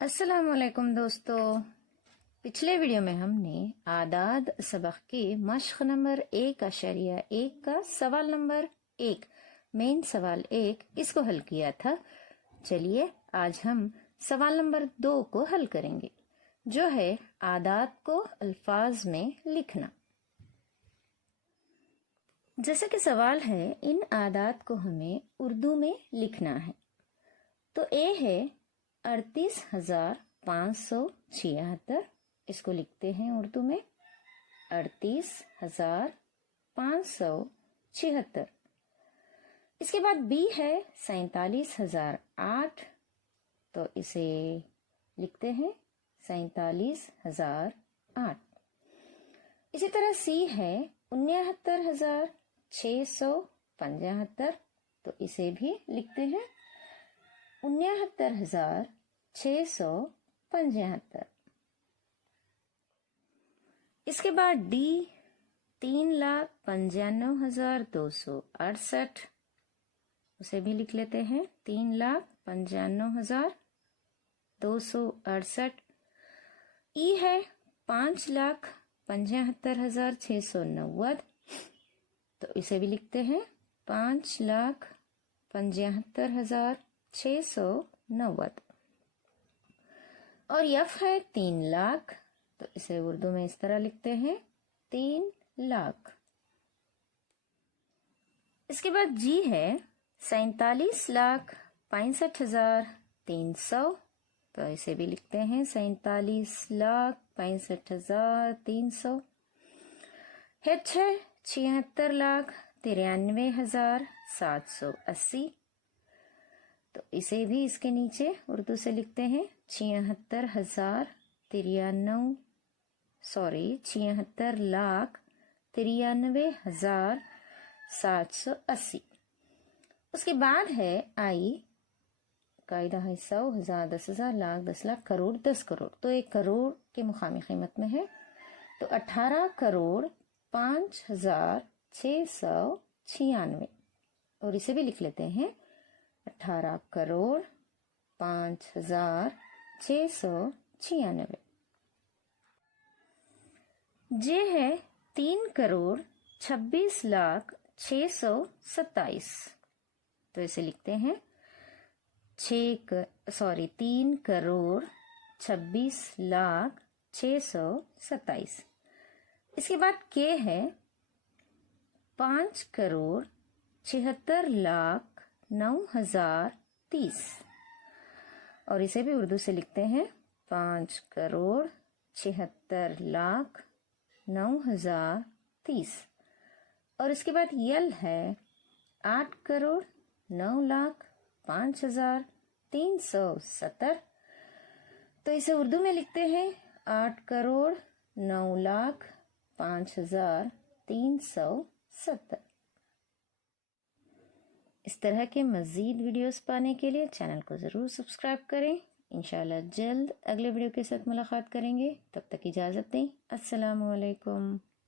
अस्सलामुअलैकुम दोस्तों। पिछले वीडियो में हमने आदाद सबक के मश्क नंबर 1.1 का सवाल नंबर 1 मेन सवाल 1 इसको हल किया था। चलिए आज हम सवाल नंबर 2 को हल करेंगे, जो है आदाद को अल्फाज में लिखना। जैसे कि सवाल है, इन आदाद को हमें उर्दू में लिखना है। तो ए है 38,576, इसको लिखते हैं उर्दू में 38,576। इसके बाद बी है 47,008, तो इसे लिखते हैं 47,008। इसी तरह सी है 69,675, तो इसे भी लिखते हैं 69,675। इसके बाद डी 3,95,268, उसे भी लिख लेते हैं 3,95,268। ई है 5,75,690, तो इसे भी लिखते हैं 5,75,690। और यफ है 3 लाख, तो इसे उर्दू में इस तरह लिखते हैं 3 लाख। इसके बाद जी है 47,65,300, तो इसे भी लिखते हैं 47,65,300। एच है 76,93,780, तो इसे भी इसके नीचे उर्दू से लिखते हैं 76,93,780। उसके बाद है आई, कायदा है 100, 1000, 10,000, लाख, 10 लाख, करोड़, 10 करोड़। तो 1 करोड़ के मुकामी कीमत में है, तो 18,05,696, और इसे भी लिख लेते हैं 18,05,696। जे है 3,26,627, तो इसे लिखते हैं 3,26,627। इसके बाद के है 5,76,09,030, और इसे भी उर्दू से लिखते हैं 5,76,09,030। और इसके बाद यल है 8,09,05,370, तो इसे उर्दू में लिखते हैं 8,09,05,370। इस तरह के मज़ीद वीडियोस पाने के लिए चैनल को ज़रूर सब्सक्राइब करें। इंशाल्लाह जल्द अगले वीडियो के साथ मुलाकात करेंगे। तब तक इजाज़त दें। अस्सलामु अलैकुम।